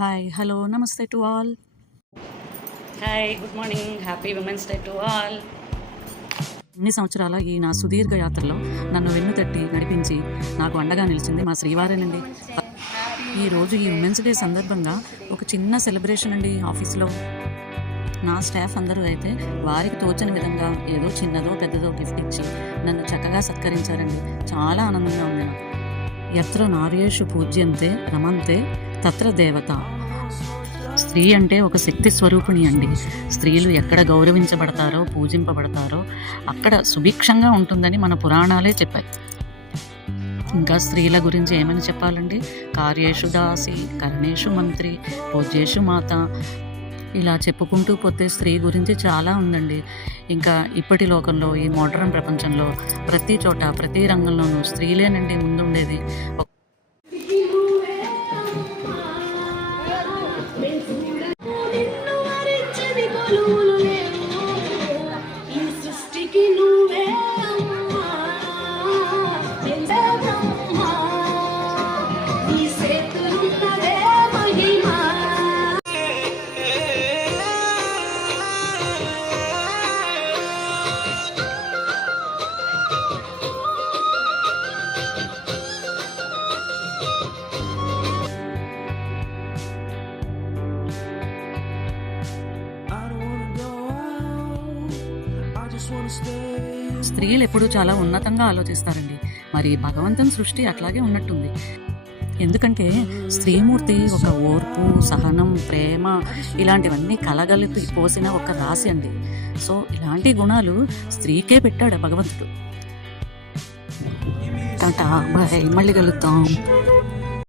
Hi hello నమస్తే to all. Hi good morning, happy women's day to all. ఇన్ని సంవత్సరాల ఈ నా సుదీర్ఘ యాత్రలో నన్ను వెన్ను తట్టి నడిపించి నాకు అండగా నిలిచింది మా శ్రీవారేనండి. ఈరోజు ఈ ఉమెన్స్ డే సందర్భంగా ఒక చిన్న సెలబ్రేషన్ అండి ఆఫీస్లో. నా స్టాఫ్ అందరూ అయితే వారికి తోచని విధంగా ఏదో చిన్నదో పెద్దదో గిఫ్ట్ ఇచ్చి నన్ను చక్కగా సత్కరించారండి. చాలా ఆనందంగా ఉంది నాకు. ఎత్ర నార్యేషు పూజ్యంతే రమంతే తత్ర దేవత. స్త్రీ అంటే ఒక శక్తి స్వరూపిణి అండి. స్త్రీలు ఎక్కడ గౌరవించబడతారో పూజింపబడతారో అక్కడ సుభిక్షంగా ఉంటుందని మన పురాణాలే చెప్పాయి. ఇంకా స్త్రీల గురించి ఏమని చెప్పాలండి? కార్యేషు దాసి, కరణేషు మంత్రి, పూజ్యేషు మాత, ఇలా చెప్పుకుంటూ పోతే స్త్రీ గురించి చాలా ఉందండి. ఇంకా ఇప్పటి లోకంలో, ఈ మోడర్న్ ప్రపంచంలో ప్రతి చోట ప్రతి రంగంలోనూ స్త్రీలేనండి ముందుండేది. స్త్రీలు ఎప్పుడూ చాలా ఉన్నతంగా ఆలోచిస్తారండి. మరి భగవంతుని సృష్టి అట్లాగే ఉన్నట్టుంది. ఎందుకంటే స్త్రీమూర్తి ఒక ఓర్పు, సహనం, ప్రేమ ఇలాంటివన్నీ కలగలిపి పోసిన ఒక రాశి అండి. సో ఇలాంటి గుణాలు స్త్రీకే పెట్టాడు భగవంతుడు. టాటా బాయ్, మళ్ళీ కలుద్దాం.